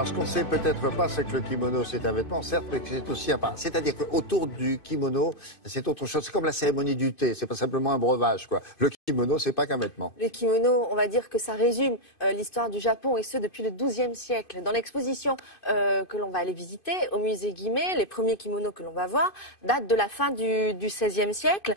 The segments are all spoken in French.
Alors, ce qu'on sait peut-être pas, c'est que le kimono, c'est un vêtement, certes, mais que c'est aussi un pas. C'est-à-dire qu'autour du kimono, c'est autre chose. C'est comme la cérémonie du thé, c'est pas simplement un breuvage, quoi. Le kimono, c'est pas qu'un vêtement. Le kimono, on va dire que ça résume l'histoire du Japon, et ce, depuis le XIIe siècle. Dans l'exposition que l'on va aller visiter au musée Guimet, les premiers kimonos que l'on va voir datent de la fin du XVIe siècle,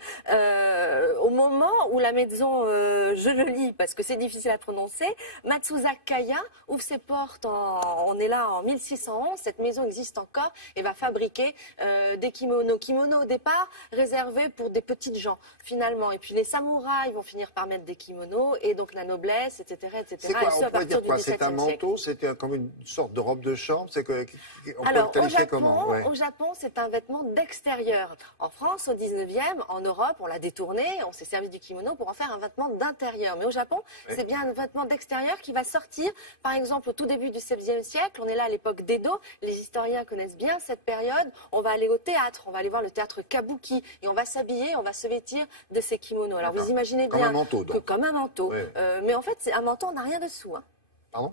au moment où la maison, je le lis parce que c'est difficile à prononcer, Matsuza Kaya ouvre ses portes, on est là en 1611, cette maison existe encore et va fabriquer des kimonos. Kimonos au départ réservés pour des petites gens finalement, et puis les samouraïs vont finir par mettre des kimonos, et donc la noblesse, etc. etc. C'est quoi, on pourrait dire quoi? C'est un manteau, c'était comme une sorte de robe de chambre, c'est que, on alors, peut le qualifier comment? Ouais. Au Japon, c'est un vêtement d'extérieur. En France, au 19e, en Europe, on l'a détourné, on s'est servi du kimono pour en faire un vêtement d'intérieur. Mais au Japon, c'est bien un vêtement d'extérieur qui va sortir, par exemple, au tout début du XVIe siècle. On est là à l'époque d'Edo. Les historiens connaissent bien cette période. On va aller au théâtre, on va aller voir le théâtre kabuki, et on va s'habiller, on va se vêtir de ces kimonos. Alors, vous imaginez bien comme un manteau, donc. comme un manteau. Ouais. Mais en fait, un manteau, on n'a rien dessous. Hein.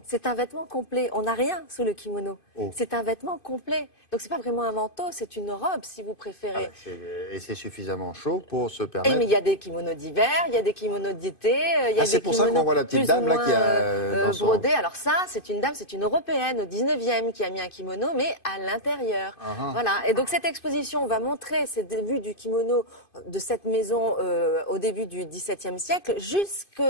C'est un vêtement complet. On n'a rien sous le kimono. Oh. C'est un vêtement complet. Donc, c'est pas vraiment un manteau, c'est une robe, si vous préférez. Ah, et c'est suffisamment chaud pour se permettre... Mais il y a des kimonos d'hiver, il y a kimonos d'été, il y a c'est pour ça qu'on voit la petite dame là qui a brodé. Alors ça, c'est une dame, c'est une européenne au 19e qui a mis un kimono, mais à l'intérieur. Voilà. Et donc, cette exposition va montrer ces débuts du kimono de cette maison au début du XVIIe siècle jusqu'à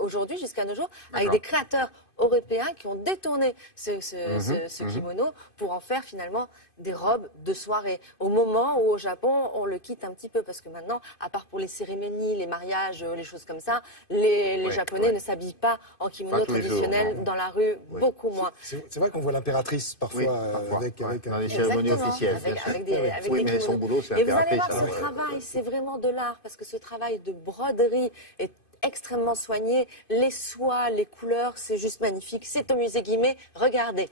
aujourd'hui, jusqu'à nos jours, avec des créateurs européens qui ont détourné ce kimono pour en faire finalement des robes de soirée. Au moment où au Japon, on le quitte un petit peu, parce que maintenant, à part pour les cérémonies, les mariages, les choses comme ça, les Japonais ne s'habillent pas en kimono traditionnel dans la rue, beaucoup moins. C'est vrai qu'on voit l'impératrice parfois, avec dans les cérémonies officielles. Avec des mais son boulot, c'est et vous allez l'impératrice. voir, ce travail, c'est vraiment de l'art, parce que ce travail de broderie est extrêmement soigné, les soies, les couleurs, c'est juste magnifique. C'est au musée Guimet, regardez.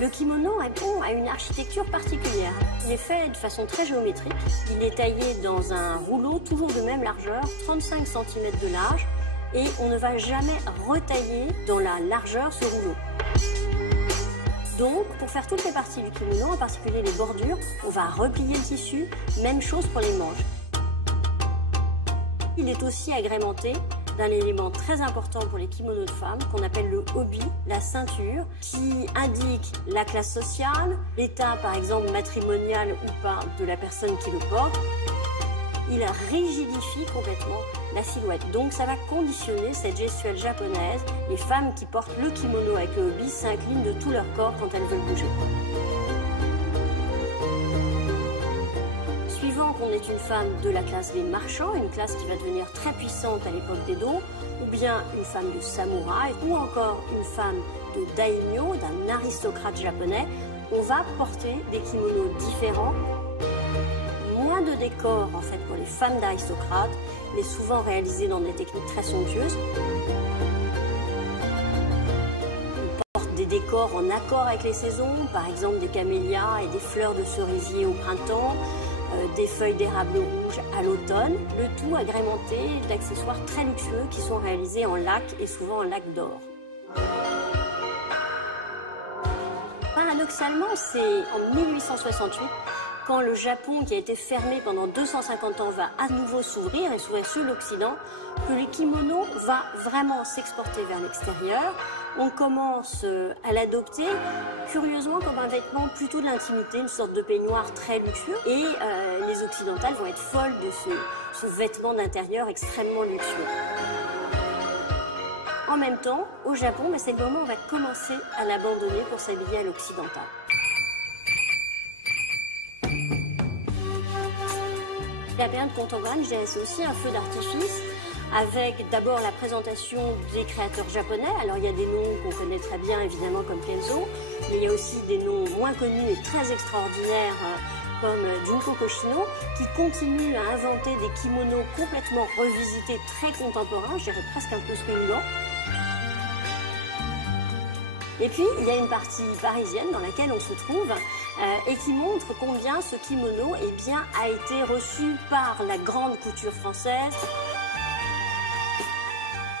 Le kimono répond à une architecture particulière. Il est fait de façon très géométrique. Il est taillé dans un rouleau toujours de même largeur, 35 cm de large, et on ne va jamais retailler dans la largeur ce rouleau. Donc, pour faire toutes les parties du kimono, en particulier les bordures, on va replier le tissu, même chose pour les manches. Il est aussi agrémenté d'un élément très important pour les kimonos de femmes, qu'on appelle le obi, la ceinture, qui indique la classe sociale, l'état par exemple matrimonial ou pas de la personne qui le porte. Il rigidifie complètement la silhouette. Donc ça va conditionner cette gestuelle japonaise. Les femmes qui portent le kimono avec le obi s'inclinent de tout leur corps quand elles veulent bouger. Suivant qu'on est une femme de la classe des marchands, une classe qui va devenir très puissante à l'époque d'Edo, ou bien une femme de samouraï, ou encore une femme de daimyo, d'un aristocrate japonais, on va porter des kimonos différents. Moins de décors en fait pour les femmes d'aristocrates, mais souvent réalisés dans des techniques très somptueuses. On porte des décors en accord avec les saisons, par exemple des camélias et des fleurs de cerisier au printemps, des feuilles d'érable rouge à l'automne, le tout agrémenté d'accessoires très luxueux qui sont réalisés en lac et souvent en lac d'or. Paradoxalement, c'est en 1868 quand le Japon, qui a été fermé pendant 250 ans, va à nouveau s'ouvrir et s'ouvrir sur l'Occident, que le kimono va vraiment s'exporter vers l'extérieur. On commence à l'adopter, curieusement, comme un vêtement plutôt de l'intimité, une sorte de peignoir très luxueux. Et les occidentales vont être folles de ce vêtement d'intérieur extrêmement luxueux. En même temps, au Japon, c'est le moment où on va commencer à l'abandonner pour s'habiller à l'occidental. La période contemporaine, je dirais, c'est aussi un feu d'artifice, avec d'abord la présentation des créateurs japonais. Alors il y a des noms qu'on connaît très bien, évidemment, comme Kenzo, mais il y a aussi des noms moins connus et très extraordinaires, comme Junko Koshino, qui continue à inventer des kimonos complètement revisités, très contemporains, je dirais presque un peu swingants. Et puis, il y a une partie parisienne dans laquelle on se trouve et qui montre combien ce kimono a été reçu par la grande couture française.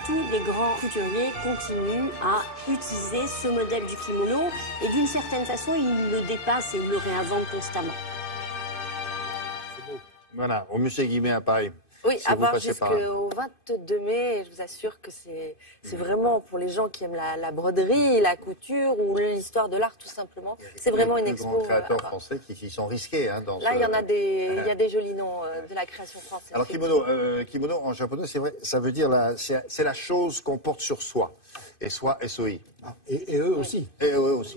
Tous les grands couturiers continuent à utiliser ce modèle du kimono et d'une certaine façon, ils le dépassent et ils le réinventent constamment. Voilà, au musée Guimet à Paris. Oui, à voir jusqu'au 22 mai. Je vous assure que c'est vraiment pour les gens qui aiment la broderie, la couture ou l'histoire de l'art tout simplement. C'est vraiment une expo. Il y a des créateurs français qui sont risqués. Hein, là, il y en a il y a des jolis noms de la création française. Alors kimono en japonais, c'est vrai, ça veut dire c'est la chose qu'on porte sur soi. Et soi, SOI. Et eux aussi. Et eux aussi.